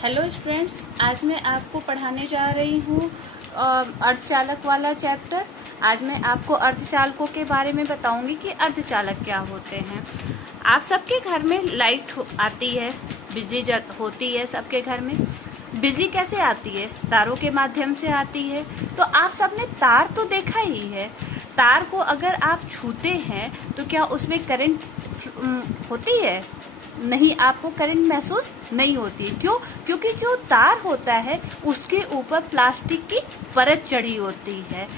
Hello students, आज मैं आपको पढ़ाने जा रही हूँ अर्धचालक वाला चैप्टर। आज मैं आपको अर्धचालकों के बारे में बताऊंगी कि अर्धचालक क्या होते हैं। आप सबके घर में लाइट आती है, बिजली होती है सबके घर में। बिजली कैसे आती है? तारों के माध्यम से आती है। तो आप सबने तार तो देखा ही है। तार को अगर आप छूते हैं तो क्या उसमें करंट होती है? नहीं, आपको करंट महसूस नहीं होती। क्यों? क्योंकि जो तार होता है उसके ऊपर प्लास्टिक की परत चढ़ी होती है।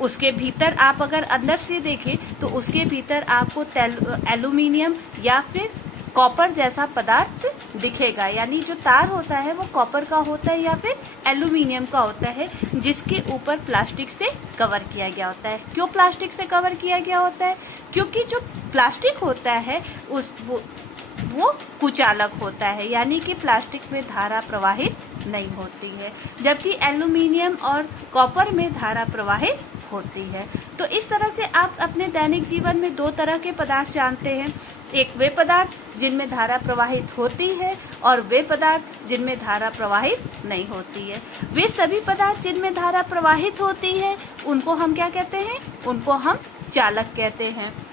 उसके भीतर आप अगर अंदर से देखें तो उसके भीतर आपको एल्यूमिनियम या फिर कॉपर जैसा पदार्थ दिखेगा। यानी जो तार होता है वो कॉपर का होता है या फिर एल्यूमिनियम का होता है, जिसके ऊपर प्लास्टिक से कवर किया गया होता है। क्यों प्लास्टिक से कवर किया गया होता है? क्योंकि जो प्लास्टिक होता है वो कुचालक होता है, यानी कि प्लास्टिक में धारा प्रवाहित नहीं होती है, जबकि एल्यूमिनियम और कॉपर में धारा प्रवाहित होती है। तो इस तरह से आप अपने दैनिक जीवन में दो तरह के पदार्थ जानते हैं। एक वे पदार्थ जिनमें धारा प्रवाहित होती है और वे पदार्थ जिनमें धारा प्रवाहित नहीं होती है। वे सभी पदार्थ जिनमें धारा प्रवाहित होती है उनको हम क्या कहते हैं? उनको हम चालक कहते हैं।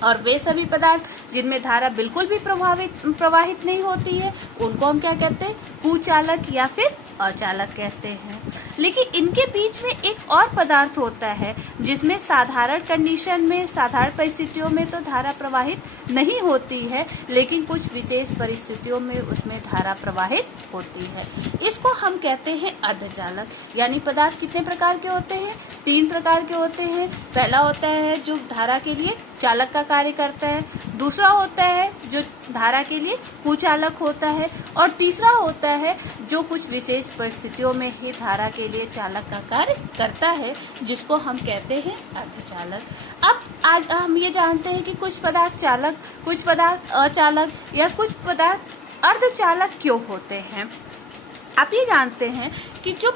और वे सभी पदार्थ जिनमें धारा बिल्कुल भी प्रवाहित नहीं होती है उनको हम क्या कहते हैं? कुचालक या फिर अचालक कहते हैं। लेकिन इनके बीच में एक और पदार्थ होता है जिसमें साधारण कंडीशन में, साधारण परिस्थितियों में तो धारा प्रवाहित नहीं होती है, लेकिन कुछ विशेष परिस्थितियों में उसमें धारा प्रवाहित होती है। इसको हम कहते हैं अर्धचालक। यानी पदार्थ कितने प्रकार के होते हैं? 3 प्रकार के होते हैं। पहला होता है जो धारा के लिए चालक का कार्य करता है, दूसरा होता है जो धारा के लिए कुचालक होता है, और तीसरा होता है जो कुछ विशेष परिस्थितियों में ही धारा के लिए चालक का कार्य करता है, जिसको हम कहते हैं अर्धचालक। अब आज हम ये जानते हैं कि कुछ पदार्थ चालक, कुछ पदार्थ अचालक या कुछ पदार्थ अर्धचालक क्यों होते हैं। आप ये जानते हैं कि जो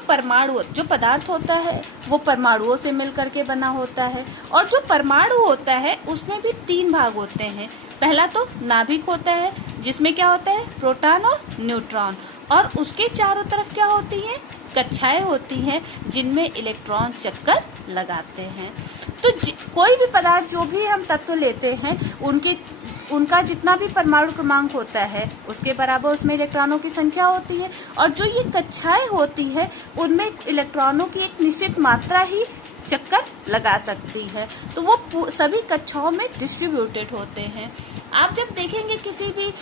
पदार्थ होता है वो परमाणुओं से मिलकर के बना होता है, और जो परमाणु होता है उसमें भी 3 भाग होते हैं। पहला तो नाभिक होता है जिसमें क्या होता है? प्रोटॉन और न्यूट्रॉन, और उसके चारों तरफ क्या होती है? कक्षाएं होती हैं जिनमें इलेक्ट्रॉन चक्कर लगाते हैं। तो कोई भी पदार्थ, जो भी हम तत्व लेते हैं, उनका जितना भी परमाणु क्रमांक होता है उसके बराबर उसमें इलेक्ट्रॉनों की संख्या होती है, और जो ये कक्षाएं होती है उनमें इलेक्ट्रॉनों की एक निश्चित मात्रा ही चक्कर लगा सकती है। तो वो सभी कक्षाओं में डिस्ट्रीब्यूटेड होते हैं। आप जब देखेंगे किसी भी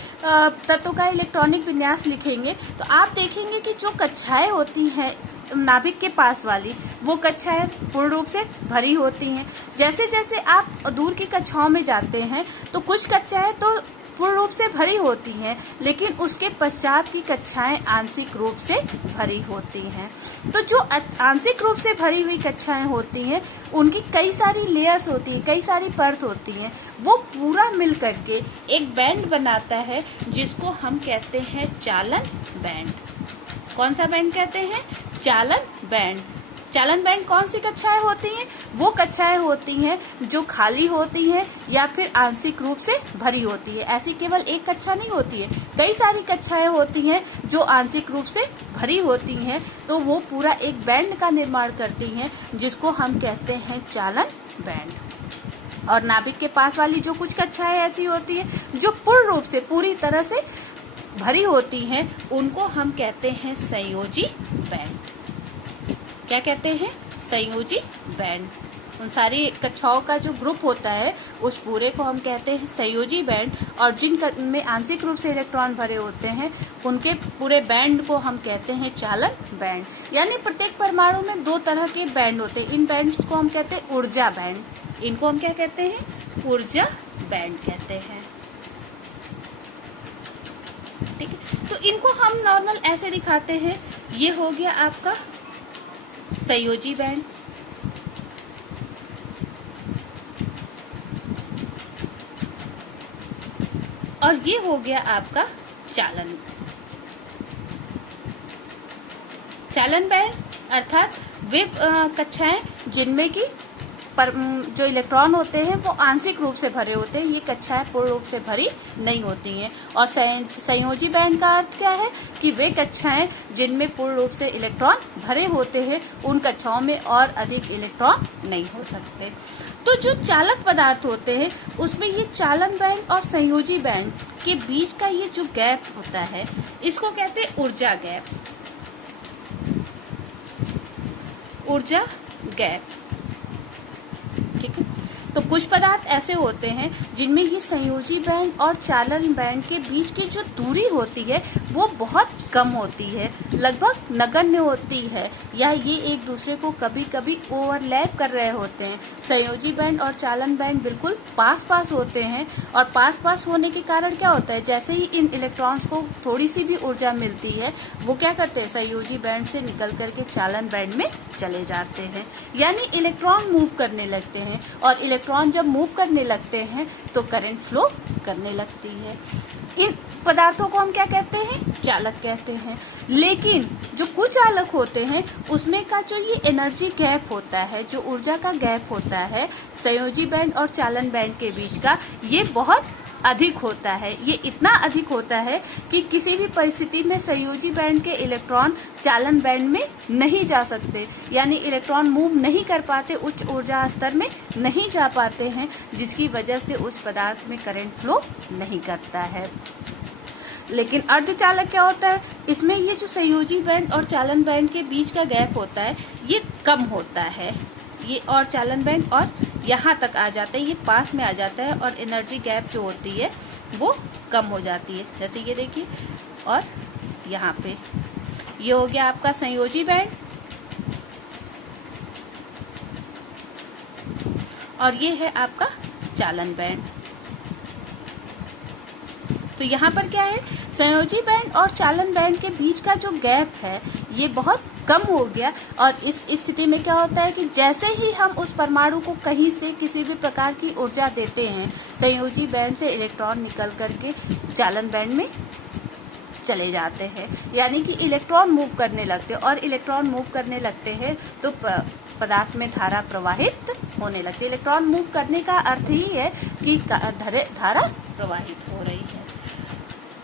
तत्व का इलेक्ट्रॉनिक विन्यास लिखेंगे तो आप देखेंगे कि जो कक्षाएं होती हैं नाभिक के पास वाली, वो कक्षाएं पूर्ण रूप से भरी होती हैं। जैसे जैसे आप दूर की कक्षाओं में जाते हैं तो कुछ कक्षाएं तो पूर्ण रूप से भरी होती हैं, लेकिन उसके पश्चात की कक्षाएं आंशिक रूप से भरी होती हैं। तो जो आंशिक रूप से भरी हुई कक्षाएं होती हैं उनकी कई सारी लेयर्स होती हैं, कई सारी परत होती हैं। वो पूरा मिल करके एक बैंड बनाता है जिसको हम कहते हैं चालन बैंड। कौन सा बैंड कहते हैं? चालन बैंड। चालन बैंड कौन सी कक्षाएं होती हैं? वो कक्षाएं होती हैं जो खाली होती हैं या फिर आंशिक रूप से भरी होती है। ऐसी केवल एक कक्षा नहीं होती है, कई सारी कक्षाएं होती हैं जो आंशिक रूप से भरी होती हैं। तो वो पूरा एक बैंड का निर्माण करती हैं जिसको हम कहते हैं चालन बैंड। और नाभिक के पास वाली जो कुछ कक्षाएं ऐसी होती हैं जो पूर्ण रूप से, पूरी तरह से भरी होती हैं, उनको हम कहते हैं संयोजी बैंड। क्या कहते हैं? संयोजी बैंड। उन सारी कक्षाओं का जो ग्रुप होता है उस पूरे को हम कहते हैं संयोजी बैंड, और जिन में आंशिक रूप से इलेक्ट्रॉन भरे होते हैं उनके पूरे बैंड को हम कहते हैं चालन बैंड। यानी प्रत्येक परमाणु में 2 तरह के बैंड होते हैं। इन बैंड्स को हम कहते हैं ऊर्जा बैंड। इनको हम क्या कहते हैं? ऊर्जा बैंड कहते हैं। ठीक है, तो इनको हम नॉर्मल ऐसे दिखाते हैं। ये हो गया आपका संयोजी बैंड, और ये हो गया आपका चालन बैंड। अर्थात वे कक्षाएं जिनमें की पर जो इलेक्ट्रॉन होते हैं वो आंशिक रूप से भरे होते हैं, ये कक्षाएं पूर्ण रूप से भरी नहीं होती हैं। और संयोजी बैंड का अर्थ क्या है कि वे कक्षाएं जिनमें पूर्ण रूप से इलेक्ट्रॉन भरे होते हैं उन कक्षाओं में और अधिक इलेक्ट्रॉन नहीं हो सकते। तो जो चालक पदार्थ होते हैं उसमें ये चालन बैंड और संयोजी बैंड के बीच का ये जो गैप होता है इसको कहते हैं ऊर्जा गैप, ऊर्जा गैप। ठीक है, तो कुछ पदार्थ ऐसे होते हैं जिनमें ये संयोजी बैंड और चालन बैंड के बीच की जो दूरी होती है वो बहुत कम होती है, लगभग नगण्य होती है, या ये एक दूसरे को कभी कभी ओवरलैप कर रहे होते हैं। संयोजी बैंड और चालन बैंड बिल्कुल पास पास होते हैं और पास पास होने के कारण क्या होता है, जैसे ही इन इलेक्ट्रॉन्स को थोड़ी सी भी ऊर्जा मिलती है वो क्या करते हैं, संयोजी बैंड से निकल करके चालन बैंड में चले जाते हैं, यानी इलेक्ट्रॉन मूव करने लगते हैं। और इलेक्ट्रॉन जब मूव करने लगते हैं तो करंट फ्लो करने लगती है। इन पदार्थों को हम क्या कहते हैं, चालक कहते हैं। लेकिन जो कुचालक होते हैं उसमें का जो ये एनर्जी गैप होता है, जो ऊर्जा का गैप होता है संयोजी बैंड और चालन बैंड के बीच का, ये बहुत अधिक होता है। ये इतना अधिक होता है कि किसी भी परिस्थिति में संयोजी बैंड के इलेक्ट्रॉन चालन बैंड में नहीं जा सकते, यानी इलेक्ट्रॉन मूव नहीं कर पाते, उच्च ऊर्जा स्तर में नहीं जा पाते हैं, जिसकी वजह से उस पदार्थ में करंट फ्लो नहीं करता है। लेकिन अर्धचालक क्या होता है, इसमें ये जो संयोजी बैंड और चालन बैंड के बीच का गैप होता है ये कम होता है, ये और चालन बैंड और यहाँ तक आ जाता है, ये पास में आ जाता है और एनर्जी गैप जो होती है वो कम हो जाती है। जैसे ये देखिए, और यहाँ पे ये हो गया आपका संयोजी बैंड और ये है आपका चालन बैंड। तो यहाँ पर क्या है, संयोजी बैंड और चालन बैंड के बीच का जो गैप है ये बहुत कम हो गया। और इस स्थिति में क्या होता है कि जैसे ही हम उस परमाणु को कहीं से किसी भी प्रकार की ऊर्जा देते हैं, संयोजी बैंड से इलेक्ट्रॉन निकल करके चालन बैंड में चले जाते हैं, यानी कि इलेक्ट्रॉन मूव करने लगते हैं। और इलेक्ट्रॉन मूव करने लगते हैं तो पदार्थ में धारा प्रवाहित होने लगती है। इलेक्ट्रॉन मूव करने का अर्थ ही है कि धारा प्रवाहित हो रही है।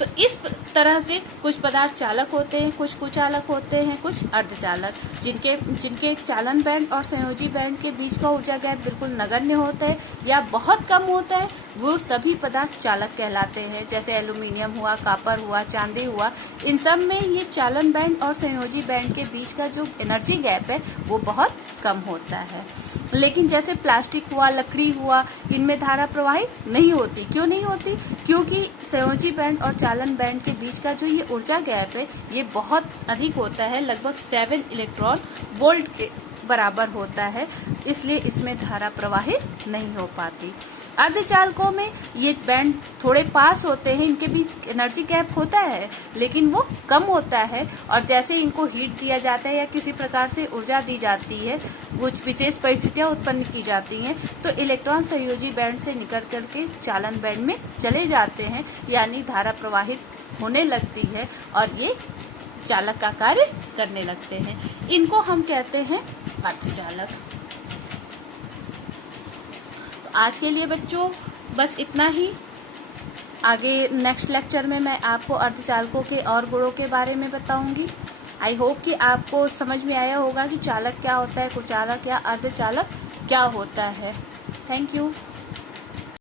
तो इस तरह से कुछ पदार्थ चालक होते हैं, कुछ कुचालक होते हैं, कुछ अर्धचालक, जिनके चालन बैंड और संयोजी बैंड के बीच का ऊर्जा गैप बिल्कुल नगण्य होता है या बहुत कम होता है, वो सभी पदार्थ चालक कहलाते हैं। जैसे एल्यूमिनियम हुआ, कॉपर हुआ, चांदी हुआ, इन सब में ये चालन बैंड और संयोजी बैंड के बीच का जो एनर्जी गैप है वो बहुत कम होता है। लेकिन जैसे प्लास्टिक हुआ, लकड़ी हुआ, इनमें धारा प्रवाहित नहीं होती। क्यों नहीं होती? क्योंकि संयोजी बैंड और चालन बैंड के बीच का जो ये ऊर्जा गैप है ये बहुत अधिक होता है, लगभग 7 इलेक्ट्रॉन वोल्ट के बराबर होता है, इसलिए इसमें धारा प्रवाहित नहीं हो पाती। अर्धचालकों में ये बैंड थोड़े पास होते हैं, इनके बीच एनर्जी गैप होता है लेकिन वो कम होता है, और जैसे इनको हीट दिया जाता है या किसी प्रकार से ऊर्जा दी जाती है, कुछ विशेष परिस्थितियां उत्पन्न की जाती हैं, तो इलेक्ट्रॉन संयोजी बैंड से निकल करके चालन बैंड में चले जाते हैं, यानी धारा प्रवाहित होने लगती है और ये चालक का कार्य करने लगते हैं। इनको हम कहते हैं अर्धचालक। तो आज के लिए बच्चों बस इतना ही। आगे नेक्स्ट लेक्चर में मैं आपको अर्धचालकों के और गुणों के बारे में बताऊंगी। आई होप कि आपको समझ में आया होगा कि चालक क्या होता है, कुचालक या अर्धचालक क्या होता है। Thank you.